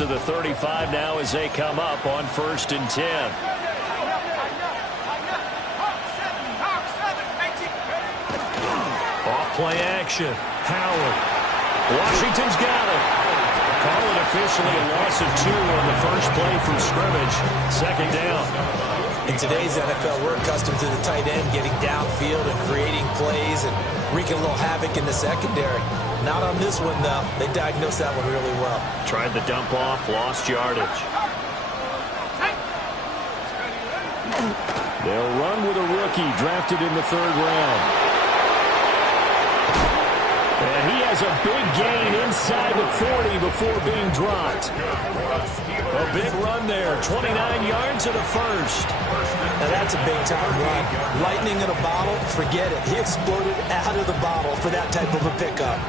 to the 35 now as they come up on 1st and 10. Off-play action. Howard. Washington's got it. Call it officially a loss of 2 on the first play from scrimmage. 2nd down. In today's NFL, we're accustomed to the tight end getting downfield and creating plays and wreaking a little havoc in the secondary. Not on this one, though. They diagnosed that one really well. Tried the dump off, lost yardage. They'll run with a rookie drafted in the 3rd round. And he has a big gain inside the 40 before being dropped. A big run there, 29 yards and a first. Now that's a big-time run. Lightning in a bottle, forget it. He exploded out of the bottle for that type of a pickup.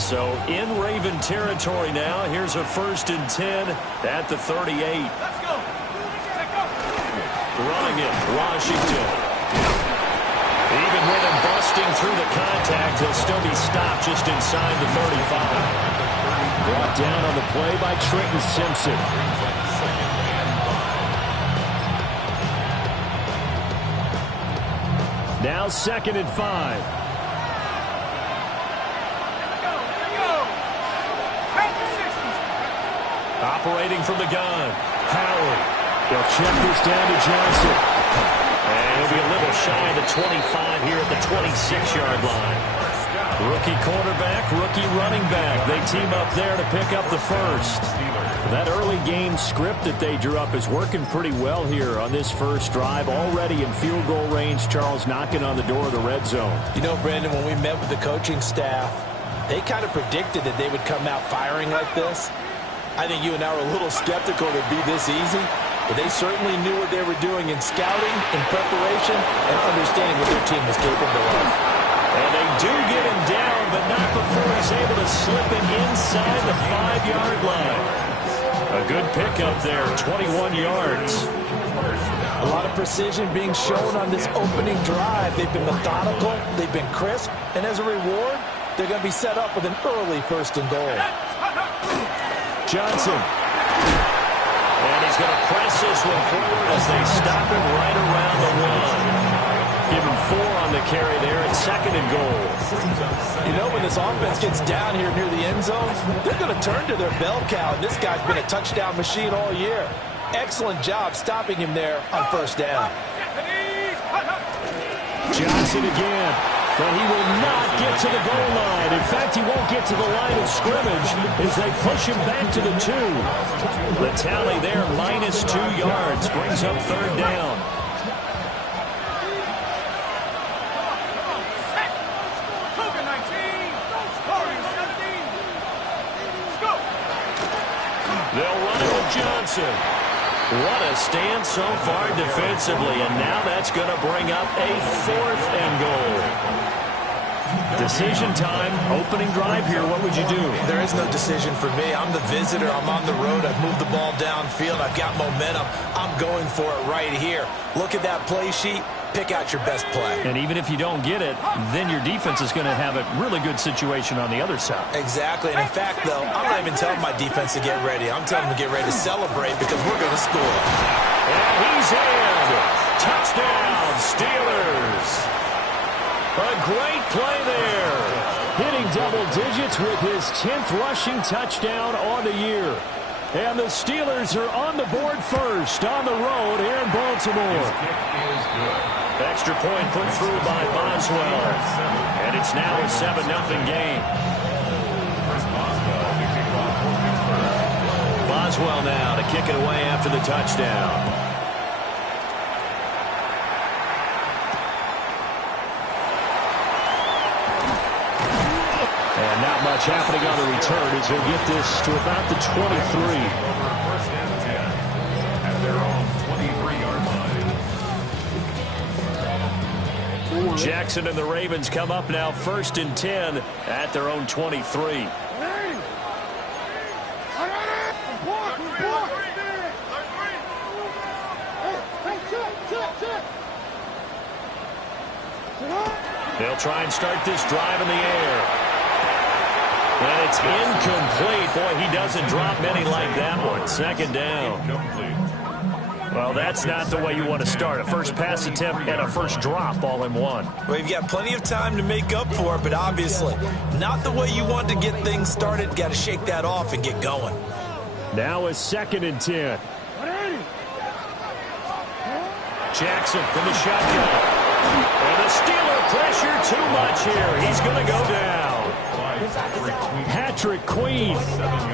So in Raven territory now, here's a 1st and 10 at the 38. Running it, Washington. Even with him busting through the contact, he'll still be stopped just inside the 35. Brought down on the play by Trenton Simpson. Now 2nd and 5. Operating from the gun. Howard. They'll check this down to Johnson. And he'll be a little shy of the 25 here at the 26-yard line. Rookie quarterback, rookie running back. They team up there to pick up the first. That early game script that they drew up is working pretty well here on this first drive. Already in field goal range, Charles knocking on the door of the red zone. You know, Brandon, when we met with the coaching staff, they kind of predicted that they would come out firing like this. I think you and I were a little skeptical it would be this easy. But they certainly knew what they were doing in scouting, in preparation, and understanding what their team was capable of. And they do get him down, but not before he's able to slip it inside the 5-yard line. A good pickup there, 21 yards. A lot of precision being shown on this opening drive. They've been methodical, they've been crisp, and as a reward, they're going to be set up with an early 1st and goal. Johnson. And he's going to press this one forward as they stop him right around the 1. Give him 4 on the carry there at 2nd and goal. You know, when this offense gets down here near the end zone, they're going to turn to their bell cow, and this guy's been a touchdown machine all year. Excellent job stopping him there on 1st down. Johnson again. But he will not get to the goal line. In fact, he won't get to the line of scrimmage as they push him back to the 2. The tally there, minus 2 yards, brings up 3rd down. They'll run it with Johnson. What a stand so far defensively, and now that's going to bring up a 4th and goal. Decision time, opening drive here. What would you do? There is no decision for me. I'm the visitor. I'm on the road. I've moved the ball downfield. I've got momentum. I'm going for it right here. Look at that play sheet. Pick out your best play. And even if you don't get it, then your defense is going to have a really good situation on the other side. Exactly. And in fact, though, I'm not even telling my defense to get ready. I'm telling them to get ready to celebrate because we're going to score. And he's in. Touchdown, Steelers. A great play there. Hitting double digits with his 10th rushing touchdown on the year. And the Steelers are on the board first on the road here in Baltimore. Extra point put through by Boswell. And it's now a 7-0 game. Boswell now to kick it away after the touchdown. And not much happening on the return as he'll get this to about the 23. Jackson and the Ravens come up now 1st and 10 at their own 23. They'll try and start this drive in the air. And it's incomplete. Boy, he doesn't drop many like that one. Second down. Well, that's not the way you want to start. A first pass attempt and a first drop all in one. Well, you've got plenty of time to make up for it, but obviously not the way you want to get things started. Got to shake that off and get going. Now a 2nd and 10. Jackson from the shotgun. And the Steeler pressure too much here. He's going to go down. Patrick Queen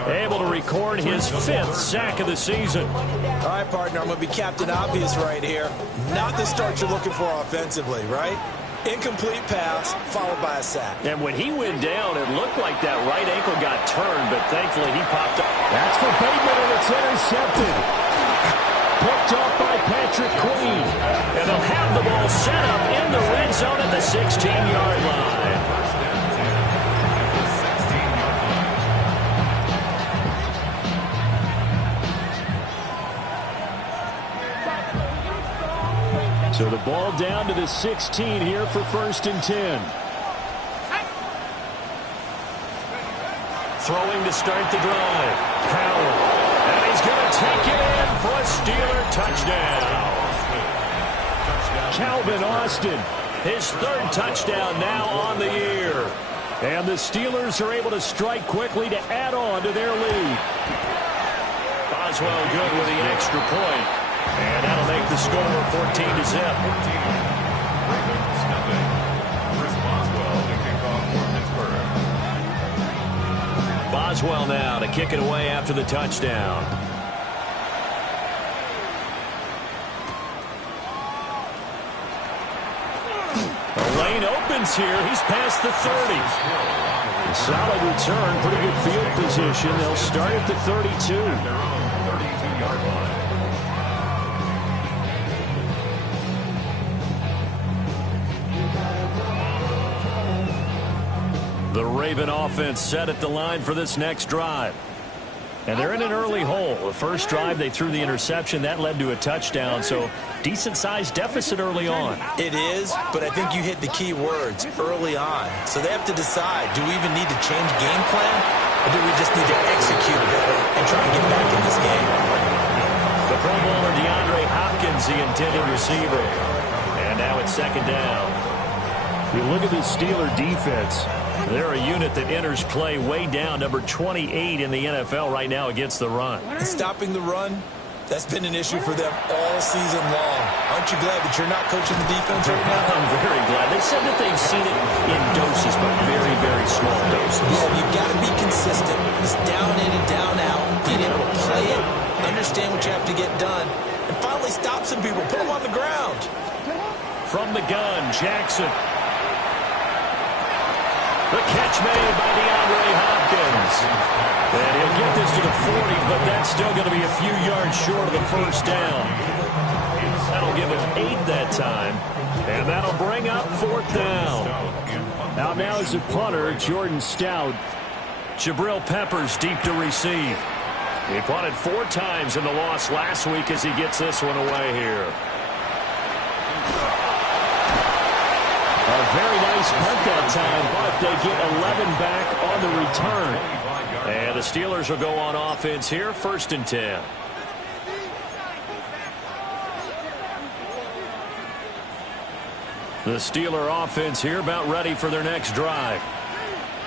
able to record his 5th sack of the season. All right, partner, I'm going to be Captain Obvious right here. Not the start you're looking for offensively, right? Incomplete pass followed by a sack. And when he went down, it looked like that right ankle got turned, but thankfully he popped up. That's for Bateman, and it's intercepted. Picked off by Patrick Queen. And they'll have the ball set up in the red zone at the 16-yard line. So the ball down to the 16 here for 1st and 10. Throwing to start the drive. Howard. And he's going to take it in for a Steeler touchdown. Calvin Austin, his 3rd touchdown now on the year. And the Steelers are able to strike quickly to add on to their lead. Boswell good with the extra point. And that'll make the score 14-0. Boswell now to kick it away after the touchdown. The lane opens here. He's past the 30. Solid return, pretty good field position. They'll start at the 32. The Raven offense set at the line for this next drive. And they're in an early hole. The first drive, they threw the interception. That led to a touchdown, so decent-sized deficit early on. It is, but I think you hit the key words, early on. So they have to decide, do we even need to change game plan, or do we just need to execute better and try and get back in this game? The Pro Bowler DeAndre Hopkins, the intended receiver. And now it's 2nd down. You look at the Steeler defense. They're a unit that enters play way down, number 28 in the NFL right now against the run. And stopping the run, that's been an issue for them all season long. Aren't you glad that you're not coaching the defense right now? I'm very glad. They said that they've seen it in doses, but very, very small doses. Yeah, you've got to be consistent. It's down in and down out, being able to play it, understand what you have to get done, and finally stop some people, put them on the ground. From the gun, Jackson. The catch made by DeAndre Hopkins. And he'll get this to the 40, but that's still going to be a few yards short of the first down. That'll give him 8 that time. And that'll bring up 4th down. Out now is the punter, Jordan Stout. Jabril Peppers deep to receive. He punted 4 times in the loss last week as he gets this one away here. A very nice punt that time, but they get 11 back on the return. And the Steelers will go on offense here, 1st and 10. The Steeler offense here about ready for their next drive.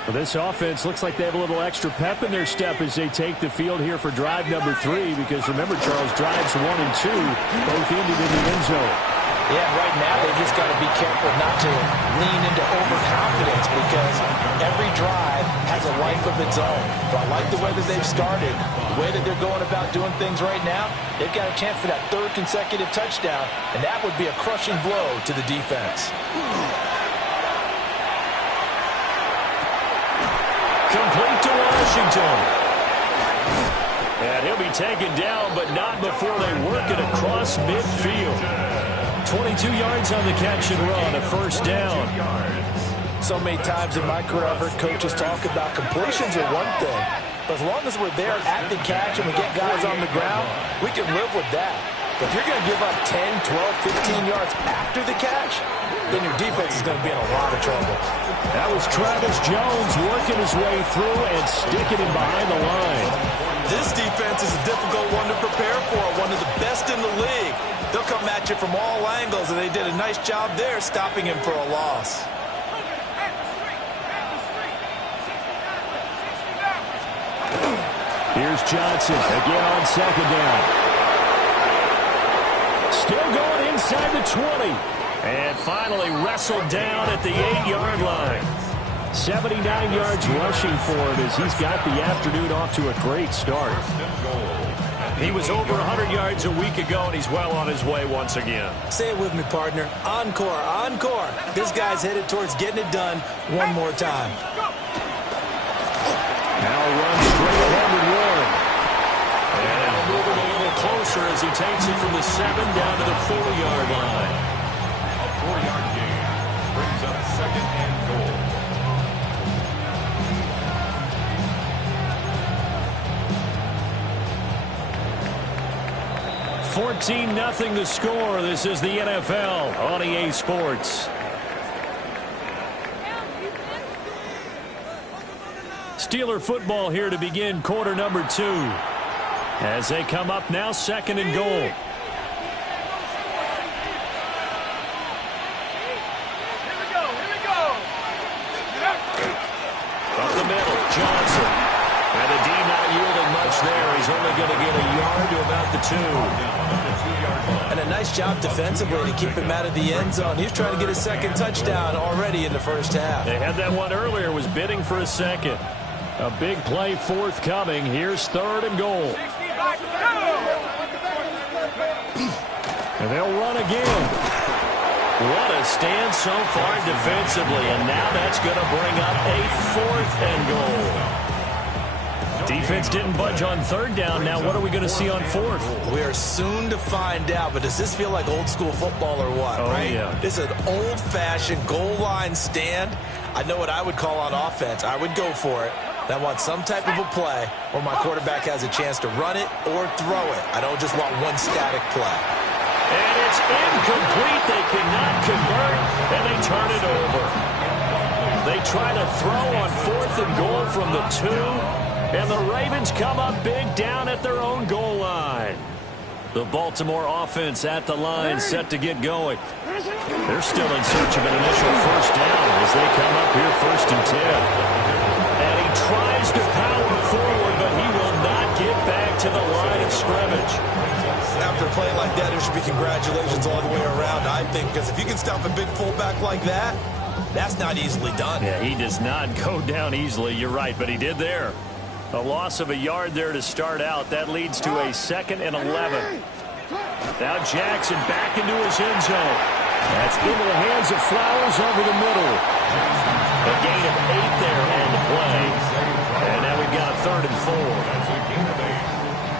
Well, this offense looks like they have a little extra pep in their step as they take the field here for drive number 3, because remember, Charles, drives 1 and 2 both ended in the end zone. Yeah, right now they just got to be careful not to lean into overconfidence, because every drive has a life of its own. But I like the way that they've started, the way that they're going about doing things right now. They've got a chance for that 3rd consecutive touchdown, and that would be a crushing blow to the defense. Complete to Washington. And he'll be taken down, but not before they work it across midfield. 22 yards on the catch and run, a 1st down. So many times in my career I've heard coaches talk about completions are one thing, but as long as we're there at the catch and we get guys on the ground, we can live with that. But if you're going to give up 10, 12, 15 yards after the catch, then your defense is going to be in a lot of trouble. That was Travis Jones working his way through and sticking him behind the line. This defense is a difficult one to prepare for, one of the best in the league. They'll come at you from all angles, and they did a nice job there stopping him for a loss. Here's Johnson again on second down. Still going inside the 20. And finally wrestled down at the 8-yard line. 79 yards rushing for him as he's got the afternoon off to a great start. He was over 100 yards a week ago, and he's well on his way once again. Say it with me, partner. Encore, encore. This guy's headed towards getting it done one more time. Now runs straight ahead with Warren. And now moving a little closer as he takes it from the 7 down to the 4-yard line. A 4-yard gain brings up second and goal. $14-0 the score. This is the NFL on EA Sports. Steeler football here to begin quarter number 2. As they come up now, second and goal. Up the middle, Johnson. And the D not yielding much there. He's only going to get a yard to about the 2. And a nice job defensively to keep him out of the end zone. He's trying to get his second touchdown already in the first half. They had that one earlier, was bidding for a second. A big play forthcoming. Here's third and goal. And they'll run again. What a stand so far defensively, and now that's going to bring up a 4th and goal. Defense didn't budge on third down. Now what are we going to see on 4th? We are soon to find out, but does this feel like old school football or what, right? Yeah. This is an old-fashioned goal line stand. I know what I would call on offense. I would go for it. I want some type of a play where my quarterback has a chance to run it or throw it. I don't just want one static play. And it's incomplete. They cannot convert, and they turn it over. They try to throw on 4th and goal from the 2, and the Ravens come up big down at their own goal line. The Baltimore offense at the line, set to get going. They're still in search of an initial first down as they come up here 1st and 10. And he tries to power forward, but he will not get back to the line of scrimmage. After a play like that, there should be congratulations all the way around, I think, because if you can stop a big fullback like that, that's not easily done. Yeah, he does not go down easily. You're right, but he did there. A loss of a yard there to start out. That leads to a 2nd and 11. Now Jackson back into his end zone. That's into the hands of Flowers over the middle. A gain of 8 there on the play. And now we've got a 3rd and 4.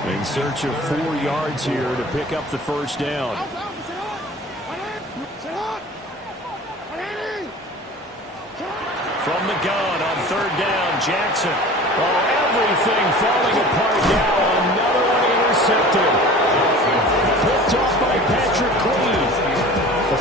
In search of 4 yards here to pick up the first down. From the gun on 3rd down, Jackson. Oh, everything falling apart now. Another one intercepted. Picked off by Patrick Queen.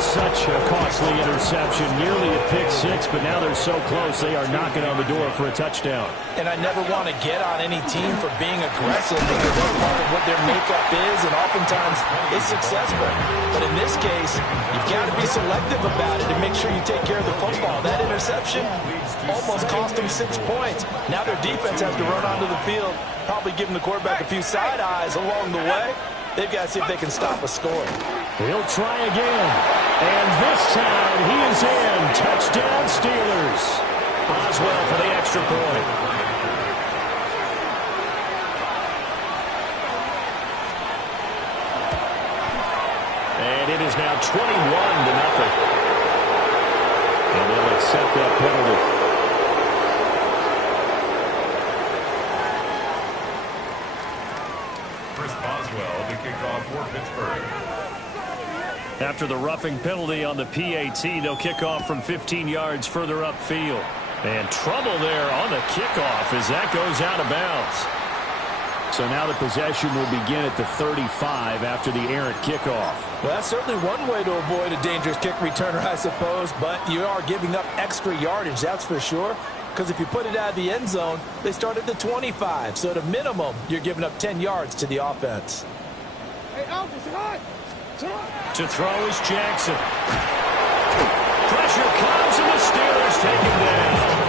Such a costly interception, nearly a pick 6, but now they're so close they are knocking on the door for a touchdown. And I never want to get on any team for being aggressive because that's part of what their makeup is, and oftentimes it's successful. But in this case, you've got to be selective about it and make sure you take care of the football. That interception almost cost them 6 points. Now their defense has to run onto the field, probably giving the quarterback a few side eyes along the way. They've got to see if they can stop a score. He'll try again. And this time he is in. Touchdown Steelers. Boswell for the extra point. And it is now 21-0. And they'll accept that penalty. After the roughing penalty on the PAT, they'll kick off from 15 yards further upfield. And trouble there on the kickoff as that goes out of bounds. So now the possession will begin at the 35 after the errant kickoff. Well, that's certainly one way to avoid a dangerous kick returner, I suppose, but you are giving up extra yardage, that's for sure. Because if you put it out of the end zone, they start at the 25. So at a minimum, you're giving up 10 yards to the offense. To throw is Jackson. Pressure comes and the Steelers take him down.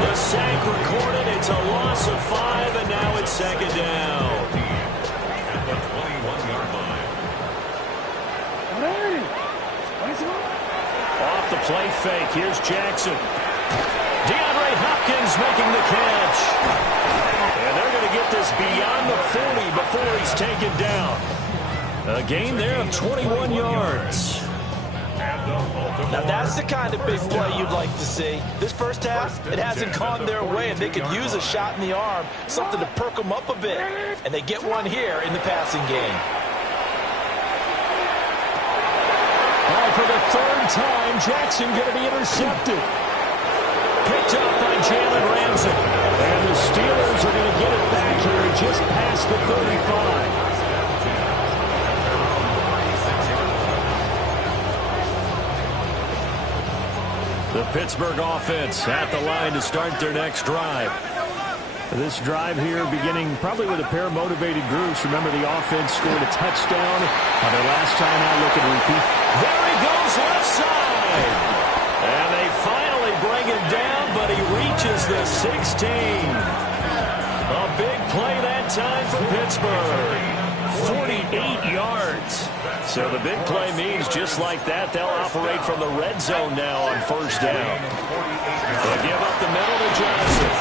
The sack recorded. It's a loss of 5, and now it's second down. At the 21-yard line. Off the play fake. Here's Jackson. DeAndre Hopkins making the catch. And they're going to get this beyond the 40 before he's taken down. A gain there of 21 yards. Now that's the kind of big play you'd like to see. This first half, it hasn't gone their way, and they could use a shot in the arm, something to perk them up a bit. And they get one here in the passing game. All right, for the third time, Jackson going to be intercepted. Picked up by Jalen Ramsey. And the Steelers are going to get it back here just past the 35. The Pittsburgh offense at the line to start their next drive. This drive here beginning probably with a pair of motivated groups. Remember, the offense scored a touchdown on their last time out. Look at repeat. There he goes left side. And they finally bring him down, but he reaches the 16. A big play that time for Pittsburgh. 48 yards. So the big play means just like that, they'll operate from the red zone now on first down. They give up the middle to Johnson.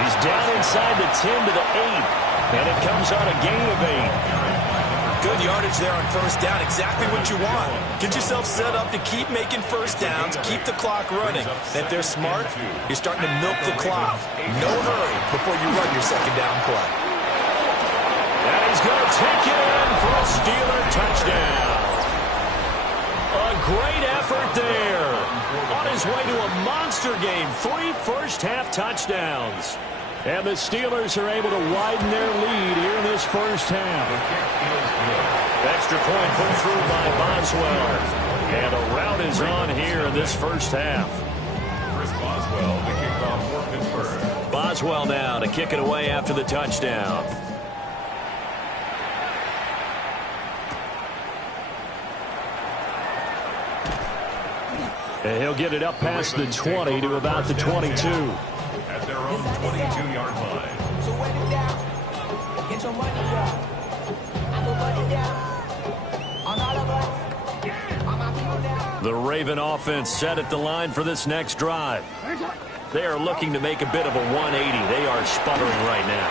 He's down inside the 10 to the 8. And it comes on a gain of 8. Good yardage there on first down. Exactly what you want. Get yourself set up to keep making first downs, keep the clock running. And if they're smart, you're starting to milk the clock. No hurry before you run your second down play. And he's going to take it in for a Steeler touchdown. A great effort there. On his way to a monster game. 3 first-half touchdowns. And the Steelers are able to widen their lead here in this first half. Extra point put through by Boswell. And a rout is on here in this first half. Chris Boswell, the kickoff for Pittsburgh. Boswell now to kick it away after the touchdown. And he'll get it up past the 20 to about the 22. At their own 22-yard line. So wet it down. Get your money up. I will put it down. On all of us. On my people now. The Raven offense set at the line for this next drive. They are looking to make a bit of a 180. They are sputtering right now.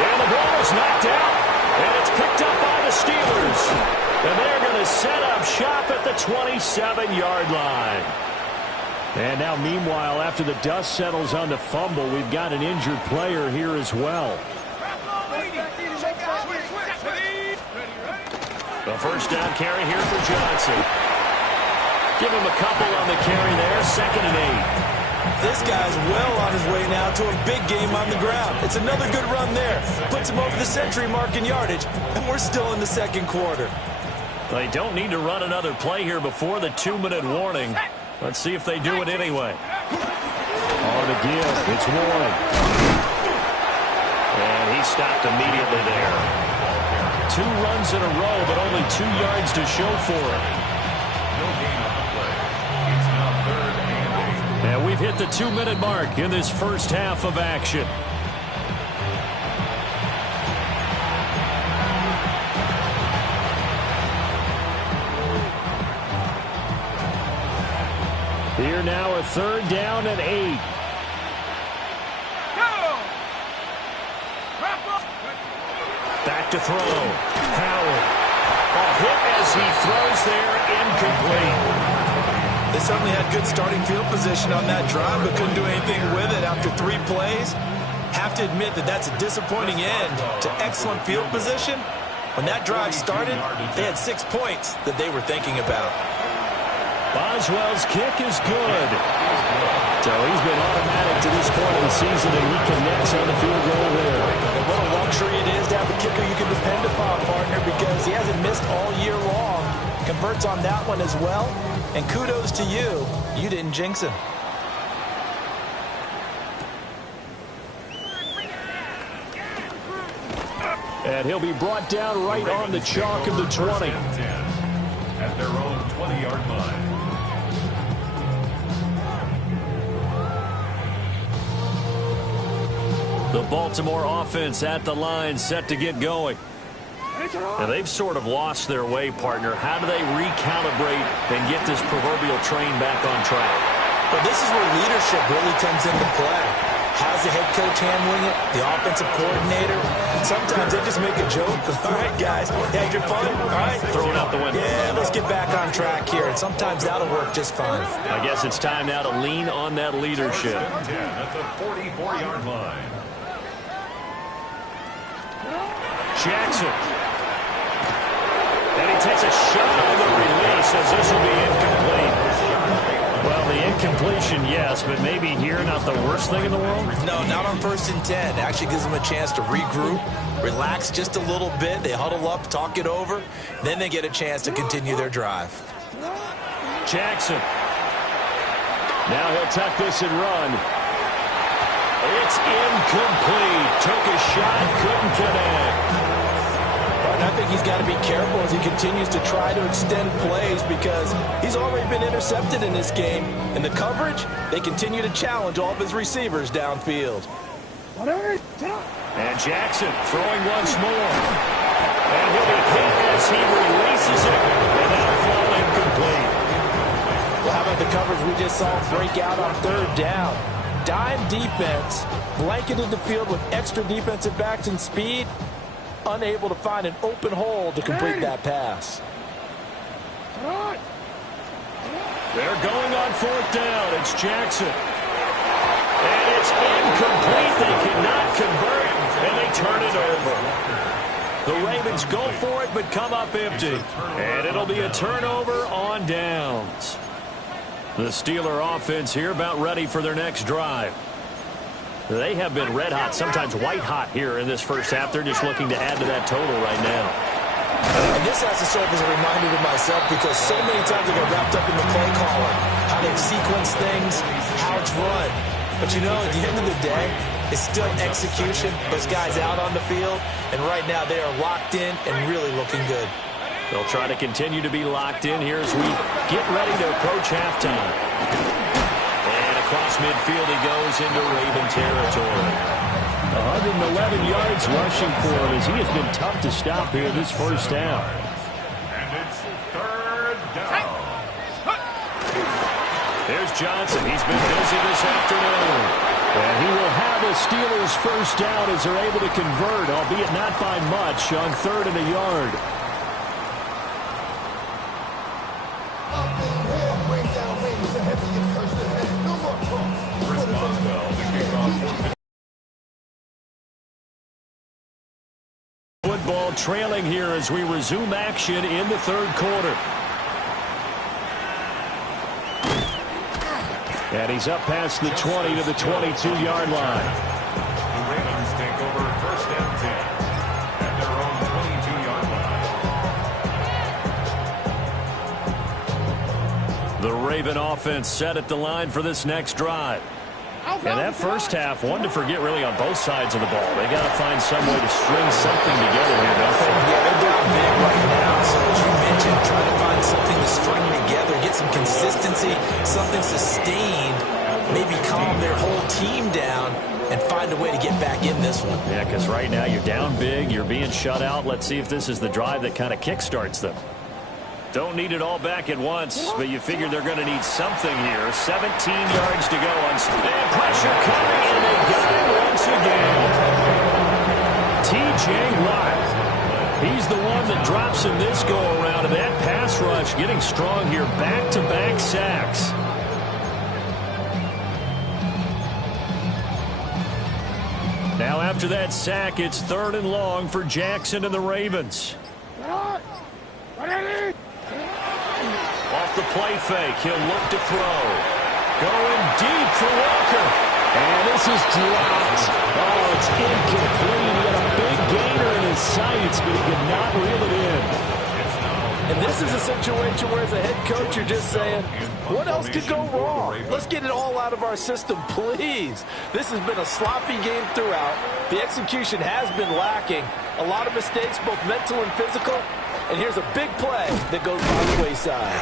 And the ball is knocked out. And it's picked up by the Steelers. And they're going to set up shop at the 27-yard line. And now, meanwhile, after the dust settles on the fumble, we've got an injured player here as well. The first down carry here for Johnson. Give him a couple on the carry there. 2nd and 8. This guy's well on his way now to a big game on the ground. It's another good run there. Puts him over the century mark in yardage, and we're still in the second quarter. They don't need to run another play here before the 2-minute warning. Let's see if they do it anyway. On the give, it's Warren. And he stopped immediately there. 2 runs in a row, but only 2 yards to show for it. No gain on the play. It's now 3rd and 8. And we've hit the 2-minute mark in this first half of action. Here now a 3rd down and 8. Back to throw. Howard. A hit as he throws there, incomplete. They certainly had good starting field position on that drive, but couldn't do anything with it after 3 plays. Have to admit that that's a disappointing end to excellent field position. When that drive started, they had 6 points that they were thinking about. Boswell's kick is good. So he's been automatic to this point of the season, and he connects on the field goal there. And what a luxury it is to have a kicker you can depend upon, partner, because he hasn't missed all year long. Converts on that one as well. And kudos to you. You didn't jinx him. And he'll be brought down right on the chalk of the 20. At their own 20-yard line. The Baltimore offense at the line, set to get going. Now they've sort of lost their way, partner. How do they recalibrate and get this proverbial train back on track? But this is where leadership really comes into play. How's the head coach handling it? The offensive coordinator? Sometimes they just make a joke. All right, guys, had your fun? All right. Throw it out the window. Yeah, let's get back on track here. And sometimes that'll work just fine. I guess it's time now to lean on that leadership. 10 at the 44-yard line. Jackson. And he takes a shot on the release as this will be incomplete. Well, the incompletion, yes, but maybe here not the worst thing in the world? No, not on 1st and 10. It actually gives them a chance to regroup, relax just a little bit. They huddle up, talk it over. Then they get a chance to continue their drive. Jackson. Now he'll tuck this and run. It's incomplete. Took a shot, couldn't connect. I think he's got to be careful as he continues to try to extend plays because he's already been intercepted in this game. In the coverage, they continue to challenge all of his receivers downfield. And Jackson throwing once more. And he'll be hit as he releases it. And that'll fall incomplete. Well, how about the coverage we just saw break out on 3rd down? Dime defense, blanketed the field with extra defensive backs and speed. Unable to find an open hole to complete that pass. They're going on 4th down. It's Jackson. And it's incomplete. They cannot convert, and they turn it over. The Ravens go for it, but come up empty. And it'll be a turnover on downs. The Steeler offense here about ready for their next drive. They have been red hot, sometimes white hot here in this first half. They're just looking to add to that total right now. And this has to serve as a reminder to myself because so many times I get wrapped up in the play calling, how they sequence things, how it's run. But you know, at the end of the day, it's still execution. Those guys out on the field, and right now they are locked in and really looking good. They'll try to continue to be locked in here as we get ready to approach halftime. Across midfield he goes into Raven territory. 111 yards rushing for him as he has been tough to stop here this first half. And it's 3rd down. There's Johnson. He's been busy this afternoon. And he will have the Steelers first down as they're able to convert, albeit not by much, on 3rd and a yard. Football trailing here as we resume action in the 3rd quarter. And he's up past the 20 to the 22-yard line. The Ravens take over 1st and 10 at their own 22-yard line. The Raven offense set at the line for this next drive. And that first half, one to forget really on both sides of the ball. They got to find some way to string something together here, don't they? Yeah, they're down big right now. So as you mentioned, trying to find something to string together, get some consistency, something sustained, maybe calm their whole team down and find a way to get back in this one. Yeah, because right now you're down big, you're being shut out. Let's see if this is the drive that kind of kickstarts them. Don't need it all back at once, but you figure they're going to need something here. 17 yards to go on and pressure coming, and they got it once again. T.J. Watt. He's the one that drops him this go-around, and that pass rush getting strong here. Back-to-back sacks. Now after that sack, it's 3rd and long for Jackson and the Ravens. Off the play fake, he'll look to throw. Going deep for Walker. And this is dropped. Oh, it's incomplete. He had a big gainer in his sights, but he could not reel it in. And this is a situation where, as a head coach, you're just saying, what else could go wrong? Let's get it all out of our system, please. This has been a sloppy game throughout. The execution has been lacking. A lot of mistakes, both mental and physical. And here's a big play that goes by the wayside.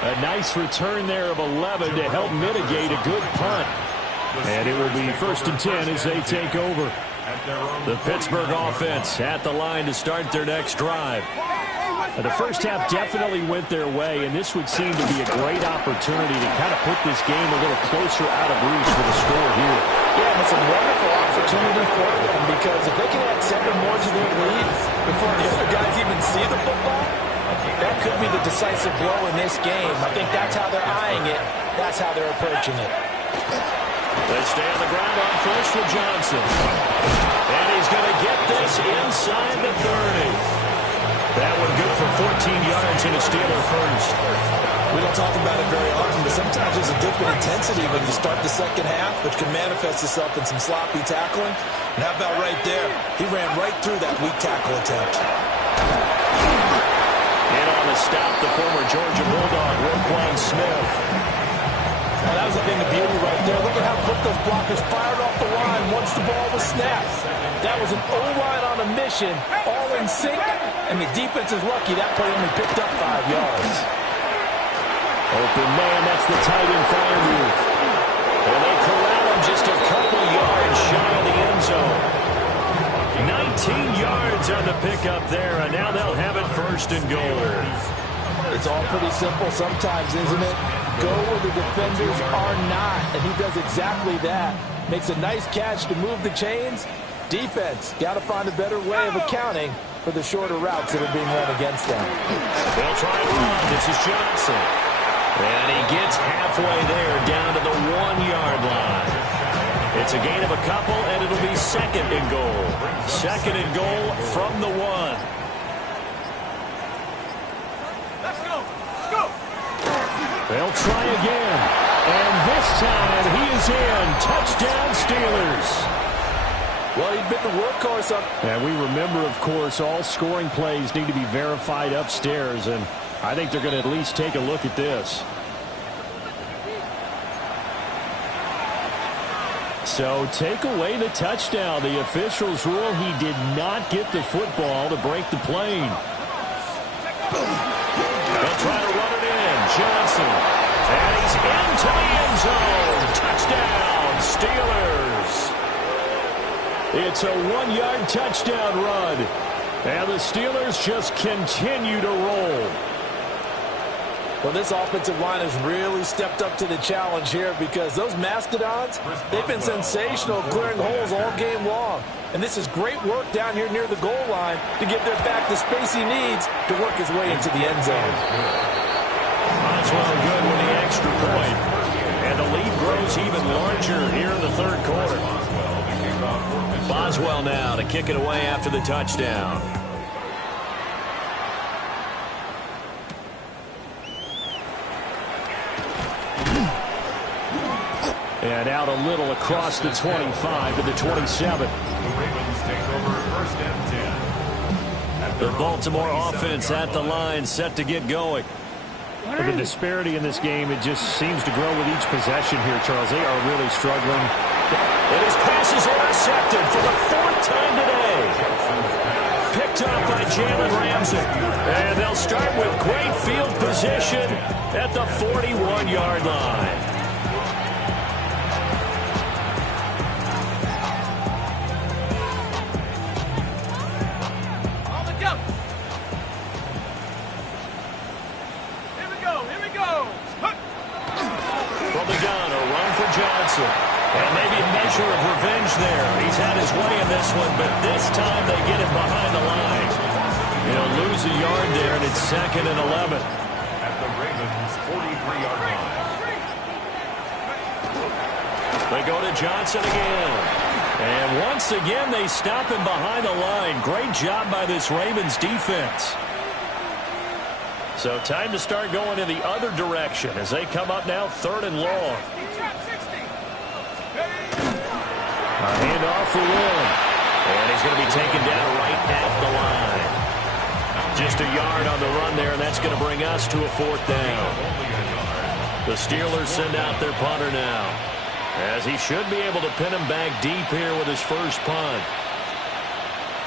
A nice return there of 11 to help mitigate a good punt. And it will be 1st and 10 as they take over. The Pittsburgh offense at the line to start their next drive. The first half definitely went their way, and this would seem to be a great opportunity to kind of put this game a little closer out of reach with a score here. Yeah, and it's a wonderful opportunity for them, because if they can add 7 more to their lead before the other guys even see the football, that could be the decisive blow in this game. I think that's how they're eyeing it. That's how they're approaching it. They stay on the ground on first with Johnson. And he's going to get this inside the 30. That one good for 14 yards and a Steeler first. We don't talk about it very often, but sometimes there's a dip in intensity when you start the second half, which can manifest itself in some sloppy tackling. And how about right there? He ran right through that weak tackle attempt. And on the stop, the former Georgia Bulldog, Roquan Smith. Well, that was a thing of beauty right there. Look at how quick those blockers fired off the line once the ball was snapped. That was an O-line on a mission, all in sync, and the defense is lucky that play only picked up 5 yards. Open man, that's the tight end Firemouth. And they corral him just a couple yards shy of the end zone. 19 yards on the pickup there, and now they'll have it 1st and goal. It's all pretty simple sometimes, isn't it? Go where the defenders are not, and he does exactly that. Makes a nice catch to move the chains. Defense, got to find a better way of accounting for the shorter routes that are being run against them. They'll try to run. This is Johnson. And he gets halfway there down to the 1-yard line. It's a gain of a couple, and it'll be 2nd and goal. 2nd and goal from the 1. They'll try again. And this time he is in. Touchdown Steelers. Well, he'd been the workhorse up. And we remember, of course, all scoring plays need to be verified upstairs. And I think they're going to at least take a look at this. So take away the touchdown. The officials rule he did not get the football to break the plane. They'll try to run it in. Johnson. And he's into the end zone. Touchdown, Steelers. It's a 1-yard touchdown run. And the Steelers just continue to roll. Well, this offensive line has really stepped up to the challenge here, because those Mastodons, they've been sensational clearing holes all game long. And this is great work down here near the goal line to give their back the space he needs to work his way into the end zone. Boswell good with the extra point. And the lead grows even larger here in the 3rd quarter. Boswell now to kick it away after the touchdown. And out a little across the 25 to the 27. The Ravens take over 1st and 10. The Baltimore offense at the line, set to get going. The disparity in this game, it just seems to grow with each possession here, Charles. They are really struggling. And his pass is intercepted for the 4th time today. Picked up by Jalen Ramsey. And they'll start with great field position at the 41-yard line. And maybe a measure of revenge there. He's had his way in this one, but this time they get him behind the line. He'll lose a yard there, and it's 2nd and 11. At the Ravens' 43-yard line. They go to Johnson again. And once again, they stop him behind the line. Great job by this Ravens defense. So time to start going in the other direction as they come up now 3rd and long. A handoff for Will. And he's going to be taken down right at the line. Just a yard on the run there, and that's going to bring us to a 4th down. The Steelers send out their punter now, as he should be able to pin him back deep here with his first punt.